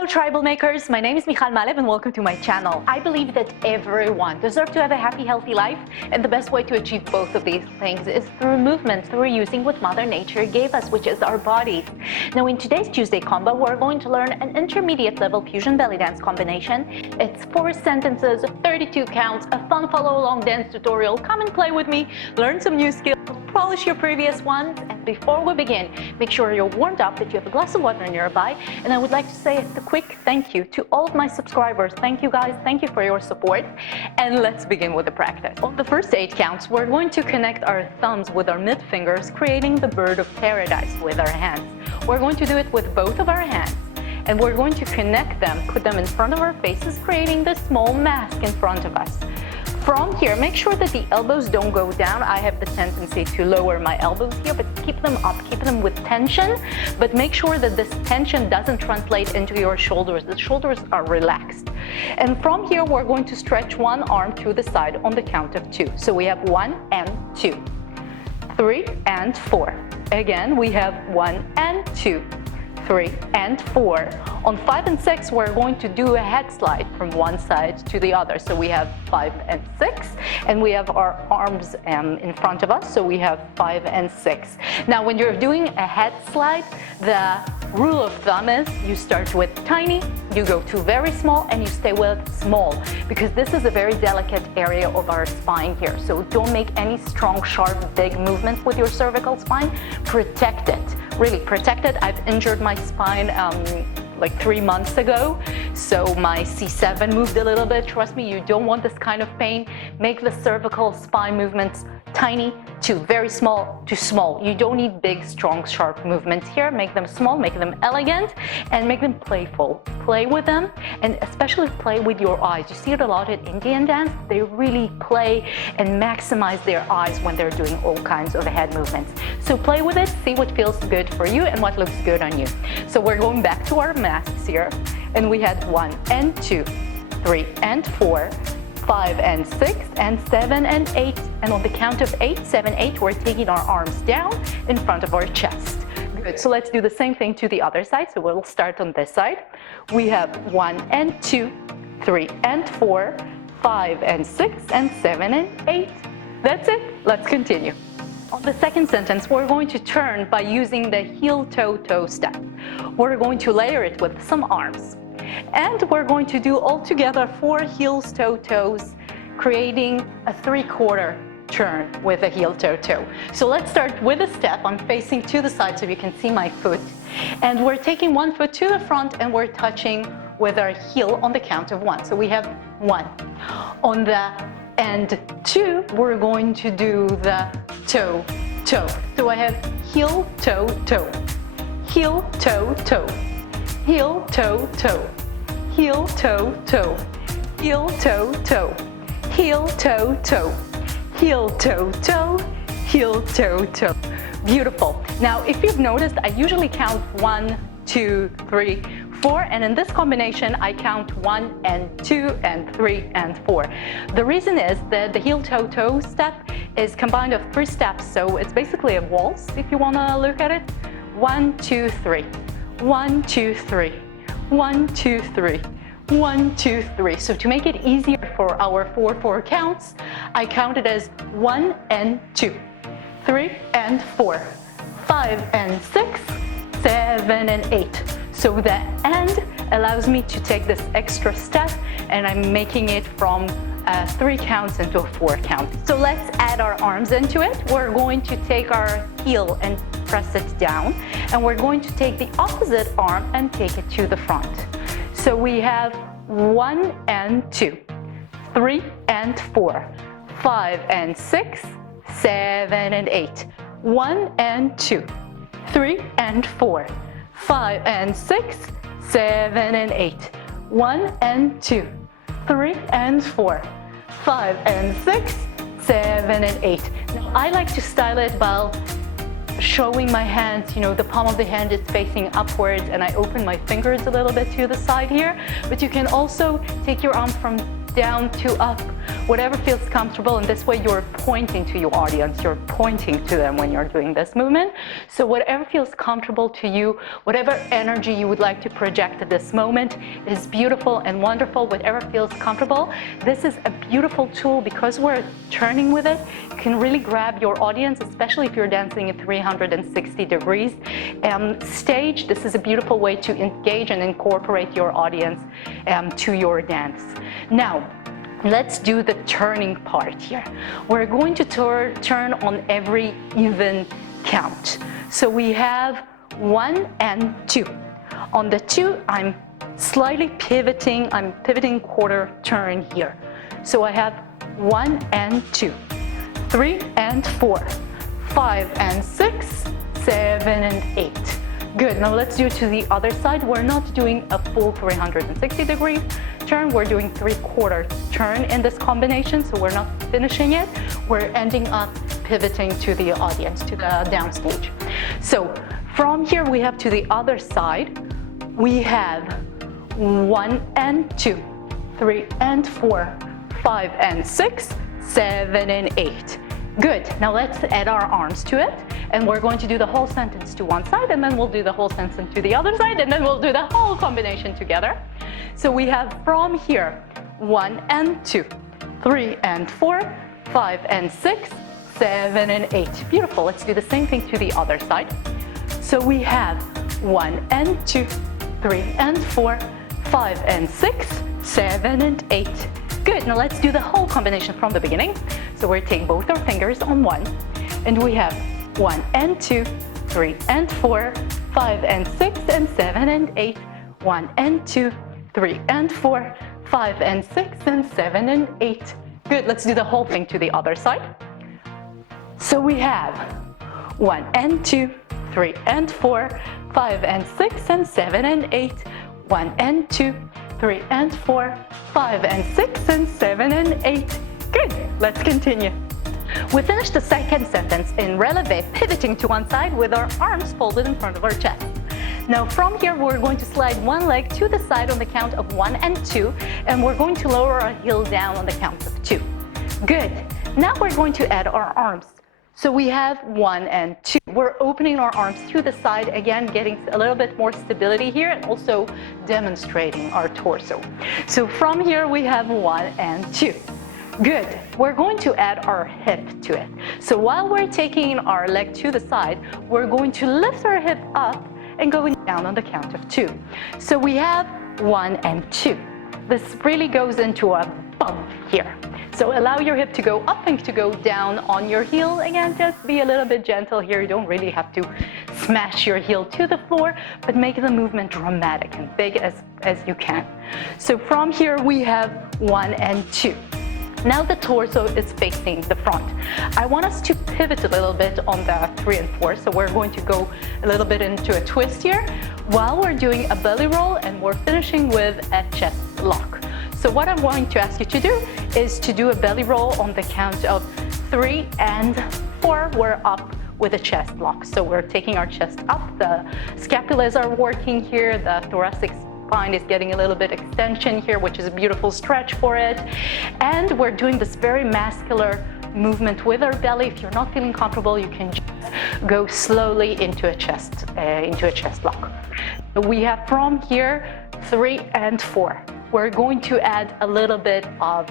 Hello Tribal Makers, my name is Michal Malev and welcome to my channel. I believe that everyone deserves to have a happy, healthy life, and the best way to achieve both of these things is through movement, through using what Mother Nature gave us, which is our bodies. Now in today's Tuesday combo, we're going to learn an intermediate level fusion belly dance combination. It's 4 sentences, 32 counts, a fun follow along dance tutorial. Come and play with me, learn some new skills, polish your previous ones, and before we begin, make sure you're warmed up, that you have a glass of water nearby, and I would like to say a quick thank you to all of my subscribers. Thank you guys, thank you for your support, and let's begin with the practice. On the first 8 counts, we're going to connect our thumbs with our mid fingers, creating the bird of paradise with our hands. We're going to do it with both of our hands, and we're going to connect them, put them in front of our faces, creating this small mask in front of us. From here, make sure that the elbows don't go down. I have the tendency to lower my elbows here, but keep them up, keep them with tension, but make sure that this tension doesn't translate into your shoulders. The shoulders are relaxed. And from here, we're going to stretch one arm to the side on the count of 2. So we have 1 and 2, 3 and 4. Again, we have 1 and 2, 3 and 4. On 5 and 6, we're going to do a head slide from one side to the other. So we have 5 and 6, and we have our arms in front of us. So we have 5 and 6. Now, when you're doing a head slide, the rule of thumb is you start with tiny, you go to very small, and you stay with small, because this is a very delicate area of our spine here. So don't make any strong, sharp, big movements with your cervical spine. Protect it. Really protect it. I've injured my spine like 3 months ago, so my C7 moved a little bit. Trust me, you don't want this kind of pain. Make the cervical spine movements tiny to very small to small. You don't need big, strong, sharp movements here. Make them small, make them elegant, and make them playful. Play with them, and especially play with your eyes. You see it a lot in Indian dance. They really play and maximize their eyes when they're doing all kinds of head movements. So play with it, see what feels good for you and what looks good on you. So we're going back to our masks here, and we had 1 and 2, 3 and 4, 5 and 6, and 7 and 8. And on the count of 8, 7, 8, we're taking our arms down in front of our chest. Good, so let's do the same thing to the other side. So we'll start on this side. We have 1 and 2, 3 and 4, 5 and 6, and 7 and 8. That's it, let's continue. On the second sentence, we're going to turn by using the heel-toe-toe step. We're going to layer it with some arms. And we're going to do all together 4 heels, toe, toes, creating a 3/4 turn with a heel, toe, toe. So let's start with a step. I'm facing to the side so you can see my foot. And we're taking one foot to the front and we're touching with our heel on the count of 1. So we have 1. On the end 2, we're going to do the toe, toe. So I have heel, toe, toe, heel, toe, toe, heel, toe, toe, heel, toe, toe, heel, toe, toe, heel, toe, toe, heel, toe, toe, heel, toe, toe. Beautiful. Now, if you've noticed, I usually count 1, 2, 3, 4, and in this combination, I count 1 and 2 and 3 and 4. The reason is that the heel-toe-toe step is combined of 3 steps, so it's basically a waltz, if you want to look at it. 1, 2, 3. 1, 2, 3. 1, 2, 3. 1, 2, 3. So to make it easier for our 4/4 counts, I count it as 1 and 2, 3 and 4, 5 and 6, 7 and 8. So the end allows me to take this extra step, and I'm making it from 3 counts into a 4 count. So let's add our arms into it. We're going to take our heel and press it down, and we're going to take the opposite arm and take it to the front. So we have 1 and 2, 3 and 4, 5 and 6, 7 and 8, 1 and 2, 3 and 4, 5 and 6, 7 and 8, 1 and 2, 3 and 4, 5 and 6, 7 and 8. Now I like to style it while showing my hands, you know, the palm of the hand is facing upwards, and I open my fingers a little bit to the side here. But you can also take your arm from down to up whatever feels comfortable, and this way you're pointing to your audience, you're pointing to them when you're doing this movement. So whatever feels comfortable to you, whatever energy you would like to project at this moment is beautiful and wonderful, whatever feels comfortable. This is a beautiful tool because we're turning with it. You can really grab your audience, especially if you're dancing at 360 degrees stage. This is a beautiful way to engage and incorporate your audience to your dance. Now, let's do the turning part here. We're going to turn on every even count. So we have 1 and 2. On the 2, I'm slightly pivoting. I'm pivoting quarter turn here. So I have 1 and 2, 3 and 4, 5 and 6, 7 and 8. Good, now let's do it to the other side. We're not doing a full 360 degree turn, we're doing 3/4 turn in this combination, so we're not finishing it. We're ending up pivoting to the audience, to the downstage. So from here we have to the other side, we have 1 and 2, 3 and 4, 5 and 6, 7 and 8. Good, now let's add our arms to it, and we're going to do the whole sentence to one side, and then we'll do the whole sentence to the other side, and then we'll do the whole combination together. So we have from here 1 and 2, 3 and 4, 5 and 6, 7 and 8. Beautiful, let's do the same thing to the other side. So we have 1 and 2, 3 and 4, 5 and 6, 7 and 8. Good, now let's do the whole combination from the beginning. So we're taking both our fingers on 1, and we have 1 and 2, 3 and 4, 5 and 6 and 7 and 8, 1 and 2, 3 and 4, 5 and 6 and 7 and 8. Good, let's do the whole thing to the other side. So we have 1 and 2, 3 and 4, 5 and 6 and 7 and 8, 1 and 2, 3 and 4, 5 and 6 and 7 and 8. Good, let's continue. We finished the second sentence in releve, pivoting to one side with our arms folded in front of our chest. Now from here, we're going to slide one leg to the side on the count of 1 and 2, and we're going to lower our heel down on the count of 2. Good. Now we're going to add our arms. So we have 1 and 2. We're opening our arms to the side, again, getting a little bit more stability here and also demonstrating our torso. So from here, we have 1 and 2. Good. We're going to add our hip to it. So while we're taking our leg to the side, we're going to lift our hip up and going down on the count of 2. So we have 1 and 2. This really goes into a bump here. So allow your hip to go up and to go down on your heel. Again, just be a little bit gentle here. You don't really have to smash your heel to the floor, but make the movement dramatic and big as you can. So from here we have 1 and 2. Now the torso is facing the front. I want us to pivot a little bit on the 3 and 4, so we're going to go a little bit into a twist here while we're doing a belly roll, and we're finishing with a chest lock. So what I'm going to ask you to do is to do a belly roll on the count of 3 and 4. We're up with a chest lock. So we're taking our chest up, the scapulas are working here, the thoracic spine is getting a little bit extension here, which is a beautiful stretch for it. And we're doing this very muscular movement with our belly. If you're not feeling comfortable, you can just go slowly into a chest lock. We have from here 3 and 4. We're going to add a little bit of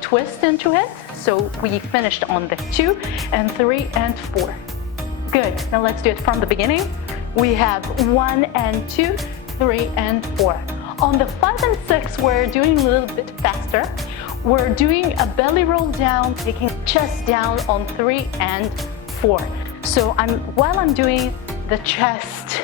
twist into it. So we finished on the 2 and 3 and 4. Good. Now let's do it from the beginning. We have 1 and 2, 3 and 4. On the 5 and 6, we're doing a little bit faster. We're doing a belly roll down, taking chest down on 3 and 4. So while I'm doing the chest,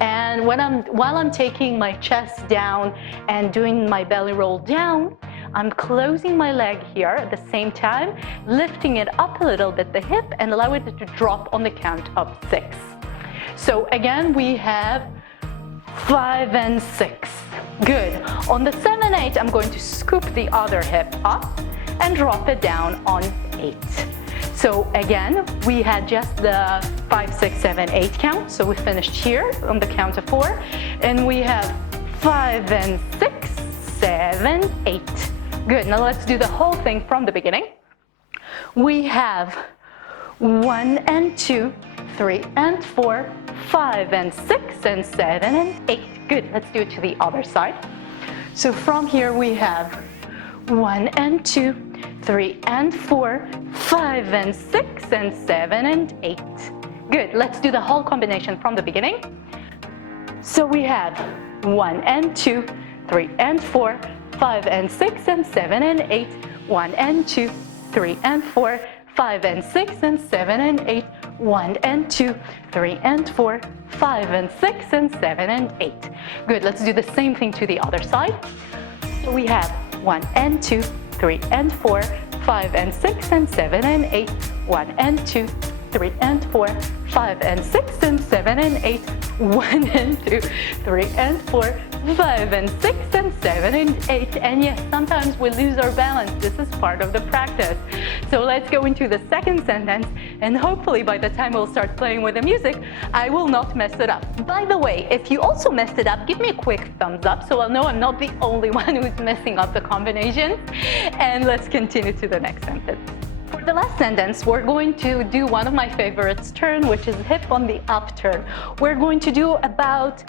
and while I'm taking my chest down and doing my belly roll down, I'm closing my leg here at the same time, lifting it up a little bit, the hip, and allow it to drop on the count of 6. So again, we have 5 and 6. Good. On the 7, 8, I'm going to scoop the other hip up and drop it down on 8. So again, we had just the 5, 6, 7, 8 count. So we finished here on the count of 4. And we have 5 and 6, 7, 8. Good, now let's do the whole thing from the beginning. We have 1 and 2, 3 and 4, 5 and 6 and 7 and 8. Good, let's do it to the other side. So from here we have 1 and 2, 3 and 4, 5 and 6 and 7 and 8. Good, let's do the whole combination from the beginning. So we have 1 and 2, 3 and 4, 5 and 6 and 7 and 8, 1 and 2, 3 and 4, 5 and 6 and 7 and 8, 1 and 2, 3 and 4, 5 and 6 and 7 and 8. Good, let's do the same thing to the other side. So we have 1 and 2, 3 and 4, 5 and 6 and 7 and 8, 1 and 2, 3 and 4, 5 and 6 and 7 and 8, 1 and 2, 3 and 4, 5 and 6 and 7 and 8. And yes, sometimes we lose our balance. This is part of the practice. So let's go into the second sentence, and hopefully by the time we'll start playing with the music, I will not mess it up. By the way, if you also messed it up, give me a quick thumbs up so I'll know I'm not the only one who's messing up the combinations. And let's continue to the next sentence. For the last sentence, we're going to do one of my favorites turn, which is hip on the up turn. We're going to do about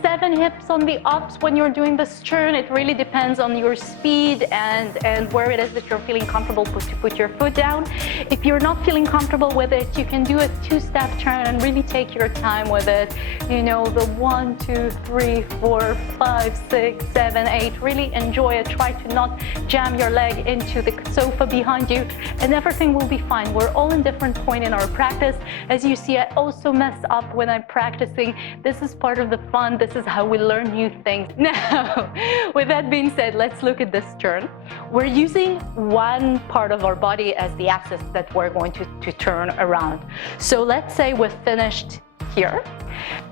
7 hips on the ups when you're doing this turn. It really depends on your speed and where it is that you're feeling comfortable to put your foot down. If you're not feeling comfortable with it, you can do a 2-step turn and really take your time with it. You know, the 1, 2, 3, 4, 5, 6, 7, 8. Really enjoy it. Try to not jam your leg into the sofa behind you, and everything will be fine. We're all in different point in our practice. As you see, I also mess up when I'm practicing. This is part of the fun. This is how we learn new things. Now, with that being said, let's look at this turn. We're using one part of our body as the axis that we're going to turn around. So let's say we've finished here.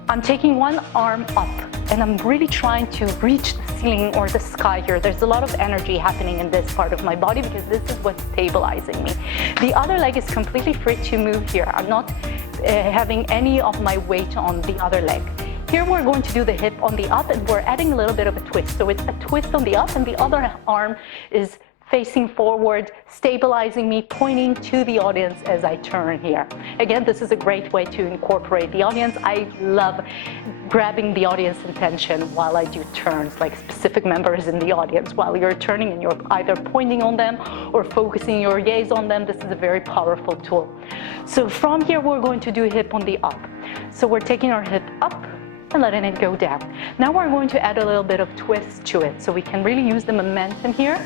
I'm taking one arm up and I'm really trying to reach the ceiling or the sky here. There's a lot of energy happening in this part of my body because this is what's stabilizing me. The other leg is completely free to move here. I'm not having any of my weight on the other leg. Here we're going to do the hip on the up and we're adding a little bit of a twist. So it's a twist on the up and the other arm is facing forward, stabilizing me, pointing to the audience as I turn here. Again, this is a great way to incorporate the audience. I love grabbing the audience attention while I do turns, like specific members in the audience. While you're turning and you're either pointing on them or focusing your gaze on them, this is a very powerful tool. So from here, we're going to do hip on the up. So we're taking our hip up and letting it go down. Now we're going to add a little bit of twist to it so we can really use the momentum here,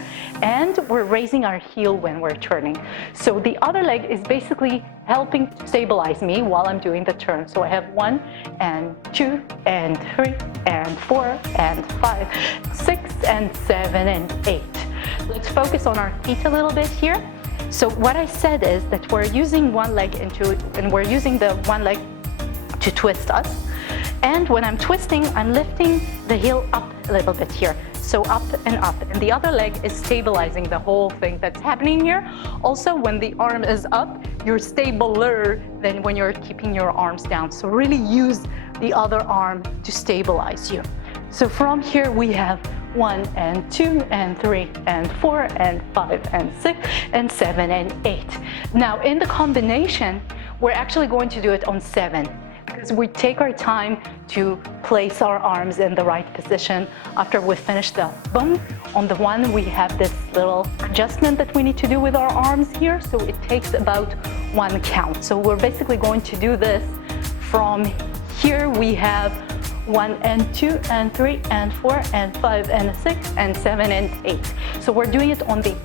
and we're raising our heel when we're turning. So the other leg is basically helping to stabilize me while I'm doing the turn. So I have 1 and 2 and 3 and 4 and 5, 6 and 7 and 8. Let's focus on our feet a little bit here. So what I said is that we're using one leg and we're using the one leg to twist us. And when I'm twisting, I'm lifting the heel up a little bit here. So up and up. And the other leg is stabilizing the whole thing that's happening here. Also, when the arm is up, you're stabler than when you're keeping your arms down. So really use the other arm to stabilize you. So from here, we have 1 and 2 and 3 and 4 and 5 and 6 and 7 and 8. Now, in the combination, we're actually going to do it on 7. Because we take our time to place our arms in the right position. After we finish the boom, on the 1 we have this little adjustment that we need to do with our arms here, so it takes about 1 count. So we're basically going to do this from here. We have 1 and 2 and 3 and 4 and 5 and 6 and 7 and 8. So we're doing it on the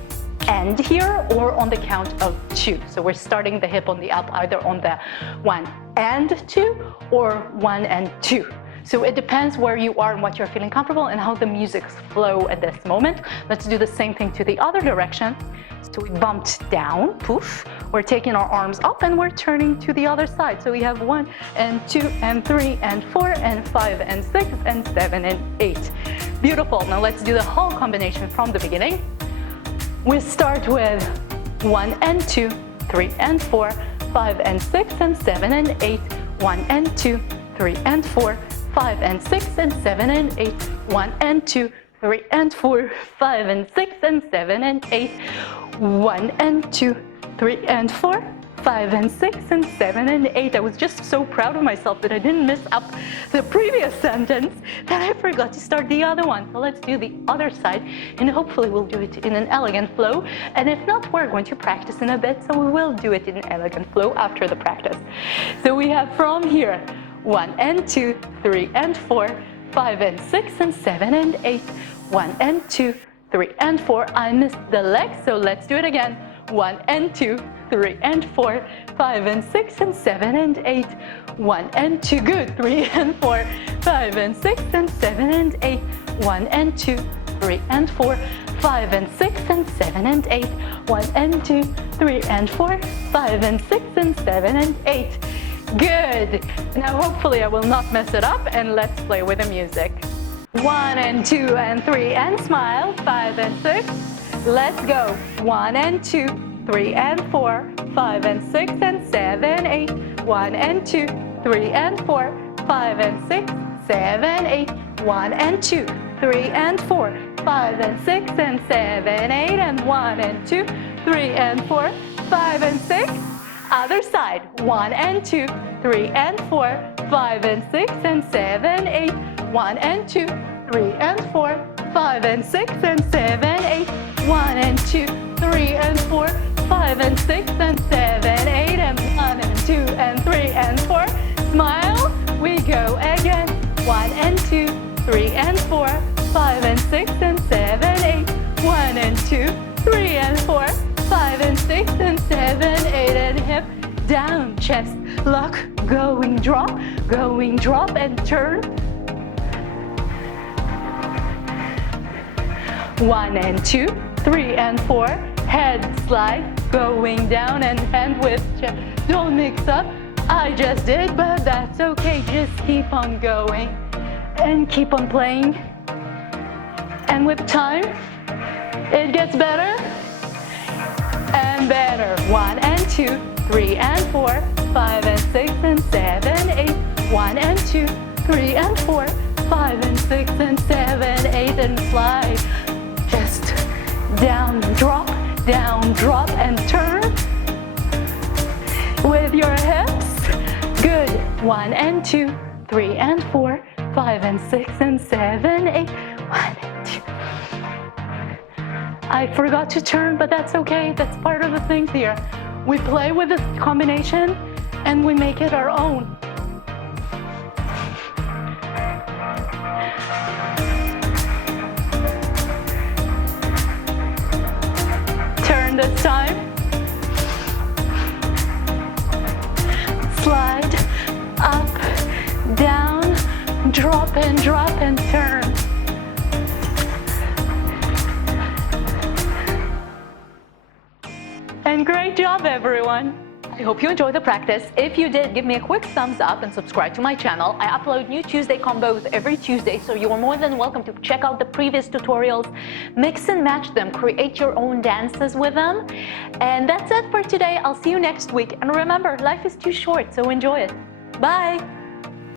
end here or on the count of 2. So we're starting the hip on the up either on the 1 and 2 or 1 and 2. So it depends where you are and what you're feeling comfortable and how the music's flow at this moment. Let's do the same thing to the other direction. So we bumped down, poof. We're taking our arms up and we're turning to the other side. So we have 1 and 2 and 3 and 4 and 5 and 6 and 7 and 8. Beautiful. Now let's do the whole combination from the beginning. We start with 1 and 2, 3 and 4, 5 and 6 and 7 and 8, 1 and 2, 3 and 4, 5 and 6 and 7 and 8, 1 and 2, 3 and 4, 5 and 6 and 7 and 8. 1 and 2, 3 and 4, 5 and 6 and 7 and 8. I was just so proud of myself that I didn't miss up the previous sentence that I forgot to start the other one. So let's do the other side, and hopefully we'll do it in an elegant flow. And if not, we're going to practice in a bit, so we will do it in an elegant flow after the practice. So we have from here 1 and 2, 3 and 4, 5 and 6 and 7 and 8. 1 and 2, 3 and 4. I missed the leg, so let's do it again. 1 and 2, 3 and 4, 5 and 6 and 7 and 8. 1 and 2, good. 3 and 4, 5 and 6 and 7 and 8. 1 and 2, 3 and 4, 5 and 6 and 7 and 8. 1 and 2, 3 and 4, 5 and 6 and 7 and 8. Good. Now hopefully I will not mess it up, and let's play with the music. 1 and 2 and 3 and smile. 5 and 6. Let's go. 1 and 2, 3 and 4, 5 and 6 and 7, 8. 1 and 2, 3 and 4, 5 and 6, 7, 8. 1 and 2, 3 and 4, 5 and 6 and 7, 8. And 1 and 2, 3 and 4, 5 and 6. Other side. 1 and 2, 3 and 4, 5 and 6 and 7, 8. 1 and 2, 3 and 4, 5 and 6 and 7, 8. 1 and 2, 3 and 4, 5 and 6 and 7, 8. And 1 and 2 and 3 and 4. Smile. We go again. 1 and 2, 3 and 4, 5 and 6 and 7, 8. 1 and 2, 3 and 4, 5 and 6 and 7, 8. And hip down, chest lock, going drop, and turn. 1 and 2, 3 and 4, head slide, going down and hand with chest. Don't mix up, I just did, but that's okay. Just keep on going and keep on playing. And with time, it gets better and better. 1 and 2, 3 and 4, 5 and 6 and 7, 8. 1 and 2, 3 and 4, 5 and 6 and 7, 8. And slide. Just down, drop, and turn with your hips. Good. 1 and 2, 3 and 4, 5 and 6 and 7, 8. 1 and 2. I forgot to turn, but that's okay. That's part of the things here. We play with this combination and we make it our own. This time. Slide, up, down, drop and turn. And great job, everyone. I hope you enjoyed the practice. If you did, give me a quick thumbs up and subscribe to my channel. I upload new Tuesday combos every Tuesday, so you are more than welcome to check out the previous tutorials, mix and match them, create your own dances with them. And that's it for today. I'll see you next week. And remember, life is too short, so enjoy it. Bye!